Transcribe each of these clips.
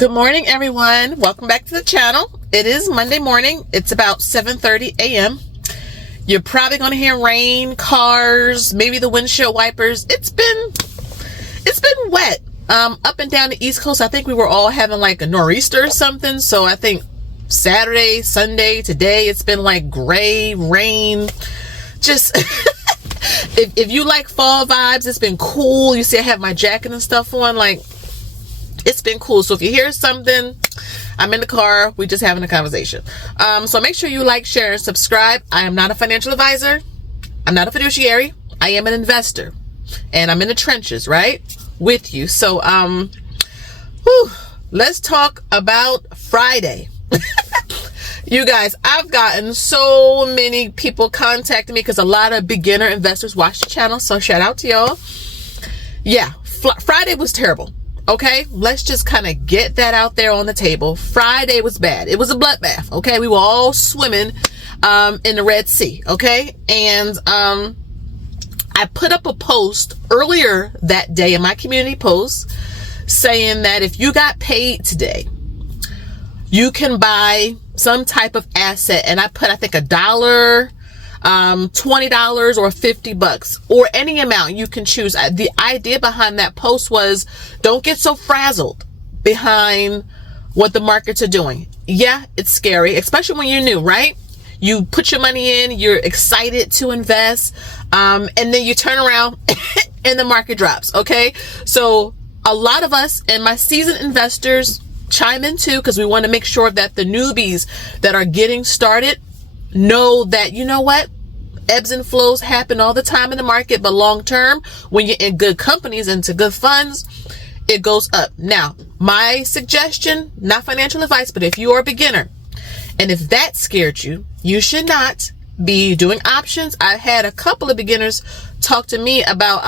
Good morning, everyone. Welcome back to the channel. It is Monday morning. It's about 7:30 a.m. You're probably going to hear rain, cars, maybe the windshield wipers. It's been wet up and down the East Coast. I think we were all having like a nor'easter or something. So I think Saturday, Sunday, today, it's been like gray, rain. Just if you like fall vibes, it's been cool. You see I have my jacket and stuff on, like it's been cool. So if you hear something, I'm in the car, we just having a conversation. So make sure you like, share, and subscribe. I am not a financial advisor. I'm not a fiduciary. I am an investor, and I'm in the trenches, right, with you. So let's talk about Friday. You guys, I've gotten so many people contacting me because a lot of beginner investors watch the channel. So shout out to y'all. Yeah, Friday was terrible. Okay, let's just kind of get that out there on the table. Friday was bad. It was a bloodbath. Okay, we were all swimming in the Red Sea. Okay, and I put up a post earlier that day in my community post saying that if you got paid today, you can buy some type of asset. And I put, I think, $1, $20 or $50 or any amount you can choose. The idea behind that post was don't get so frazzled behind what the markets are doing. Yeah, it's scary, especially when you're new, right? You put your money in, you're excited to invest, and then you turn around and the market drops. Okay, so a lot of us and my seasoned investors chime in too, because we want to make sure that the newbies that are getting started know that, you know what, ebbs and flows happen all the time in the market, but long term, when you're in good companies, into good funds, it goes up. Now, my suggestion, not financial advice, but if you are a beginner and if that scared you, you should not be doing options. I had a couple of beginners talk to me about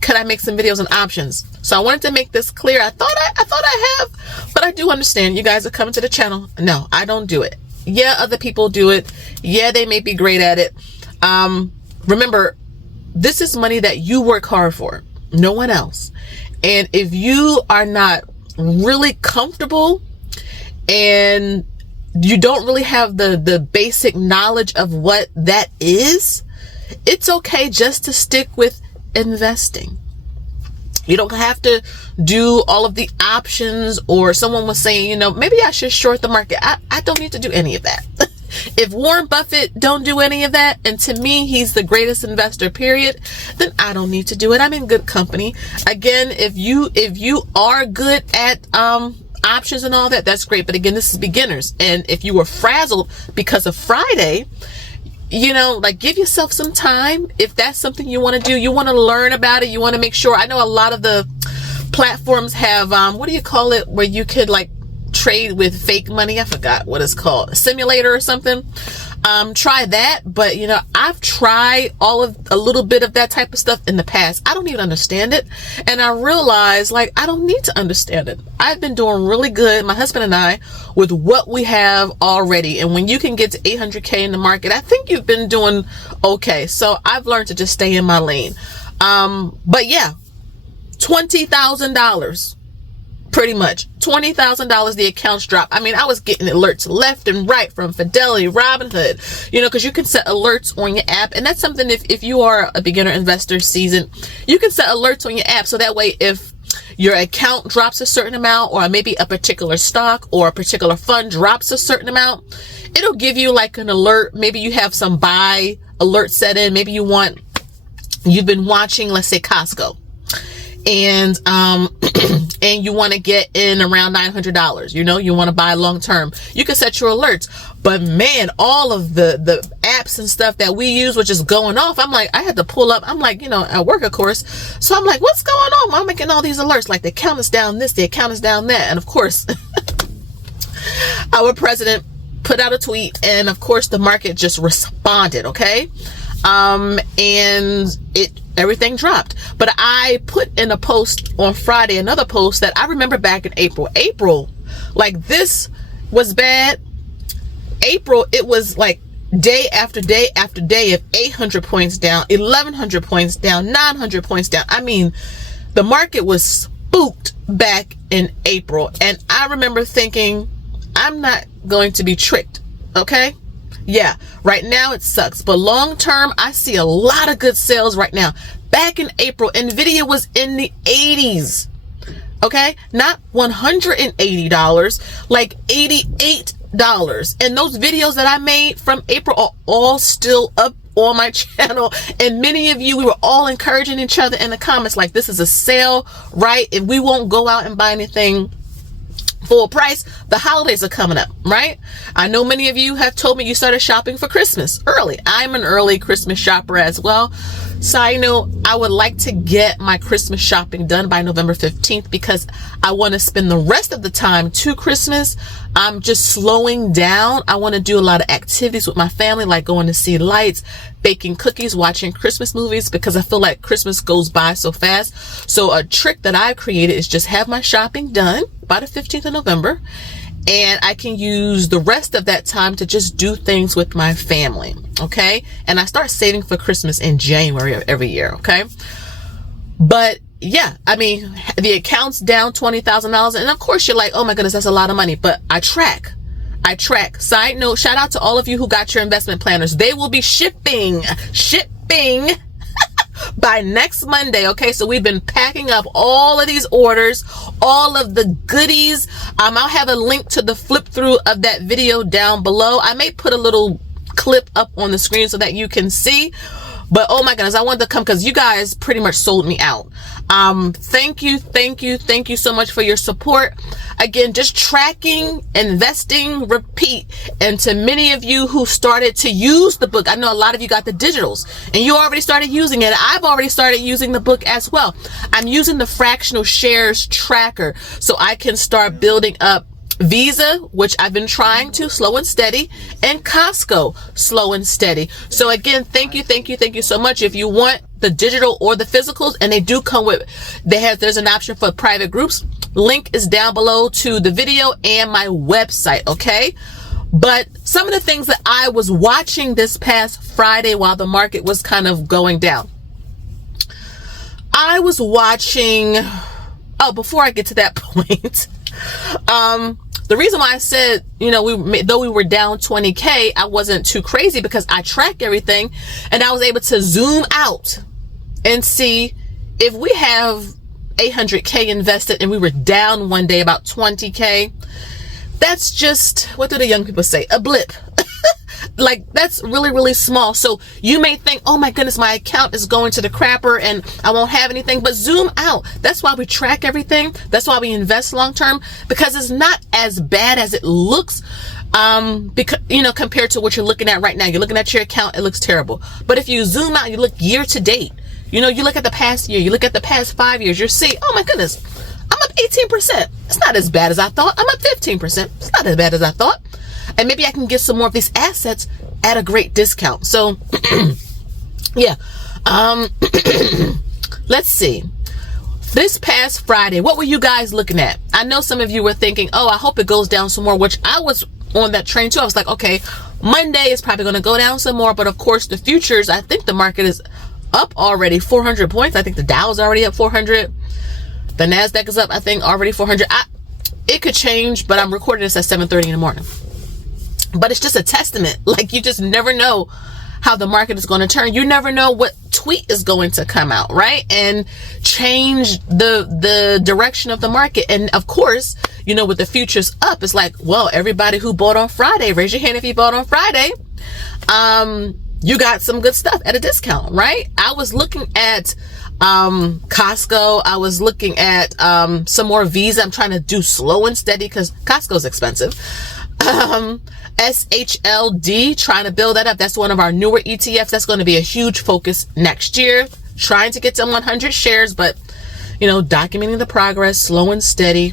could I make some videos on options. So I wanted to make this clear. I thought I have, but I do understand you guys are coming to the channel. No, I don't do it. Yeah, other people do it. Yeah, they may be great at it. Remember, this is money that you work hard for, no one else. And if you are not really comfortable and you don't really have the basic knowledge of what that is, it's okay just to stick with investing. You don't have to do all of the options, or someone was saying, you know, maybe I should short the market. I don't need to do any of that. If Warren Buffett don't do any of that, and to me, he's the greatest investor, period, then I don't need to do it. I'm in good company. Again, if you are good at options and all that, that's great. But again, this is beginners. And if you were frazzled because of Friday, you know, like, give yourself some time. If that's something you want to do, you want to learn about it, you want to make sure. I know a lot of the platforms have, what do you call it, where you could like trade with fake money. I forgot what it's called, a simulator or something. Try that. But you know, I've tried a little bit of that type of stuff in the past. I don't even understand it. And I realized, like, I don't need to understand it. I've been doing really good, my husband and I, with what we have already. And when you can get to 800K in the market, I think you've been doing okay. So I've learned to just stay in my lane. But yeah, $20,000. Pretty much $20,000, the accounts drop. I mean, I was getting alerts left and right from Fidelity, Robinhood, you know, because you can set alerts on your app. And that's something, if you are a beginner investor seasoned, you can set alerts on your app. So that way, if your account drops a certain amount, or maybe a particular stock or a particular fund drops a certain amount, it'll give you like an alert. Maybe you have some buy alert set in. Maybe you've been watching, let's say, Costco. And and you want to get in around $900, you know, you want to buy long term, you can set your alerts. But man, all of the apps and stuff that we use were just going off. I'm like, I had to pull up. I'm like, you know, at work, of course. So I'm like, what's going on? I'm making all these alerts, like the account is down this, the account is down that. And of course, our president put out a tweet, and of course the market just responded. Okay. And everything dropped. But I put in a post on Friday, another post that I remember back in April, like, this was bad. April, it was like day after day after day of 800 points down, 1100 points down, 900 points down. I mean, the market was spooked back in April. And I remember thinking, I'm not going to be tricked. Okay. Yeah. Right now it sucks, but long term, I see a lot of good sales right now. Back in April, Nvidia was in the 80s. Okay. Not $180, like $88. And those videos that I made from April are all still up on my channel. And many of you, we were all encouraging each other in the comments, like, this is a sale, right? If we won't go out and buy anything full price, the holidays are coming up, right? I know many of you have told me you started shopping for Christmas early. I'm an early Christmas shopper as well. Side note, I would like to get my Christmas shopping done by November 15th because I want to spend the rest of the time to Christmas. I'm just slowing down. I want to do a lot of activities with my family, like going to see lights, baking cookies, watching Christmas movies, because I feel like Christmas goes by so fast. So a trick that I've created is just have my shopping done by the 15th of November, and I can use the rest of that time to just do things with my family. Okay. And I start saving for Christmas in January of every year. Okay. But yeah, I mean, the account's down $20,000. And of course you're like, oh my goodness, that's a lot of money. But I track. Side note, shout out to all of you who got your investment planners. They will be shipping by next Monday. Okay, so we've been packing up all of these orders, all of the goodies. I'll have a link to the flip through of that video down below. I may put a little clip up on the screen so that you can see. But oh my goodness, I wanted to come because you guys pretty much sold me out. Thank you so much for your support. Again, just tracking, investing, repeat. And to many of you who started to use the book, I know a lot of you got the digitals and you already started using it. I've already started using the book as well. I'm using the fractional shares tracker so I can start building up Visa, which I've been trying to, slow and steady, and Costco, slow and steady. So again, thank you so much. If you want the digital or the physicals, and they do come with, there's an option for private groups. Link is down below to the video and my website. Okay. But some of the things that I was watching this past Friday while the market was kind of going down, I was watching, before I get to that point, the reason why I said, though we were down 20K, I wasn't too crazy because I track everything and I was able to zoom out and see if we have 800K invested and we were down one day about 20K. That's just, what do the young people say? A blip. Like, that's really, really small. So you may think, oh my goodness, my account is going to the crapper and I won't have anything, but zoom out. That's why we track everything. That's why we invest long term, because it's not as bad as it looks. Because, compared to what you're looking at right now, you're looking at your account, it looks terrible. But if you zoom out, you look year to date, you look at the past year, you look at the past 5 years, you'll see, oh my goodness, I'm up 18%. It's not as bad as I thought. I'm up 15%. It's not as bad as I thought. And maybe I can get some more of these assets at a great discount. So, yeah. Let's see. This past Friday, what were you guys looking at? I know some of you were thinking, oh, I hope it goes down some more, which I was on that train too. I was like, okay, Monday is probably going to go down some more. But of course, the futures, I think the market is up already 400 points. I think the Dow is already up 400. The NASDAQ is up, I think, already 400. It could change, but I'm recording this at 7:30 in the morning. But it's just a testament. Like, you just never know how the market is going to turn. You never know what tweet is going to come out, right? And change the direction of the market. And of course, with the futures up, it's like, well, everybody who bought on Friday, raise your hand if you bought on Friday. You got some good stuff at a discount, right? I was looking at Costco. I was looking at some more Visa. I'm trying to do slow and steady because Costco's expensive. SHLD, trying to build that up. That's one of our newer ETFs. That's going to be a huge focus next year. Trying to get to 100 shares, but documenting the progress, slow and steady.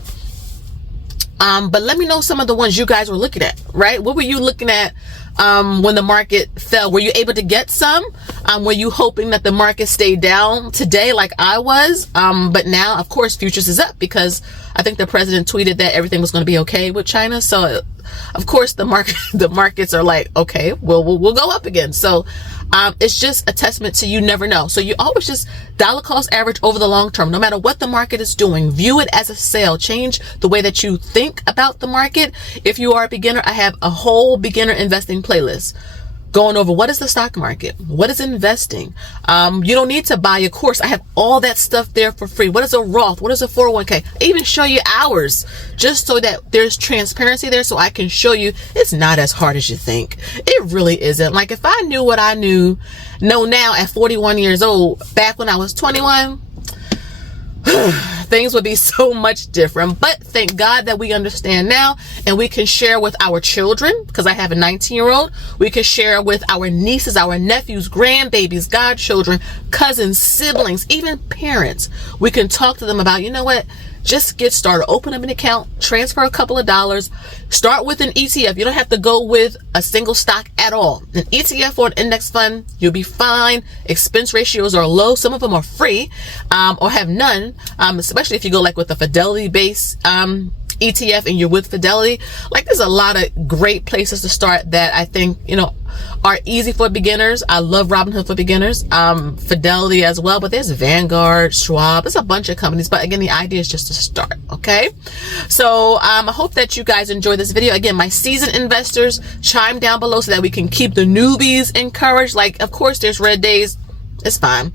But let me know some of the ones you guys were looking at, right? What were you looking at when the market fell? Were you able to get some? Were you hoping that the market stayed down today like I was? But now, of course, futures is up because I think the president tweeted that everything was going to be okay with China. So of course the markets are like, okay, we'll go up again. So it's just a testament to you never know. So you always just dollar cost average over the long term, no matter what the market is doing. View it as a sale. Change the way that you think about the market. If you are a beginner, I have a whole beginner investing playlist going over what is the stock market, what is investing. You don't need to buy a course. I have all that stuff there for free. What is a Roth? What is a 401k? I even show you hours just so that there's transparency there, so I can show you it's not as hard as you think. It really isn't. Like, if I knew what I know now at 41 years old, back when I was 21, things would be so much different. But thank God that we understand now, and we can share with our children, because I have a 19-year-old. We can share with our nieces, our nephews, grandbabies, godchildren, cousins, siblings, even parents. We can talk to them about, you know what, just get started. Open up an account, transfer a couple of dollars, start with an ETF. You don't have to go with a single stock at all. An ETF or an index fund, you'll be fine. Expense ratios are low. Some of them are free, or have none, especially if you go like with a Fidelity base ETF and you're with Fidelity. Like, there's a lot of great places to start that I think, you know, are easy for beginners. I love Robinhood for beginners, Fidelity as well, but there's Vanguard, Schwab, there's a bunch of companies. But again, the idea is just to start. Okay, so I hope that you guys enjoy this video. Again, my seasoned investors, chime down below so that we can keep the newbies encouraged. Like, of course, there's red days. It's fine.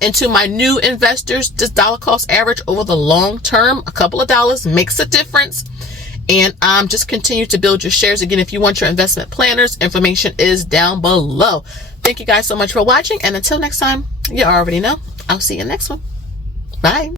And to my new investors, just dollar cost average over the long term. A couple of dollars makes a difference. And just continue to build your shares. Again, if you want your investment planners, information is down below. Thank you guys so much for watching. And until next time, you already know, I'll see you next one. Bye.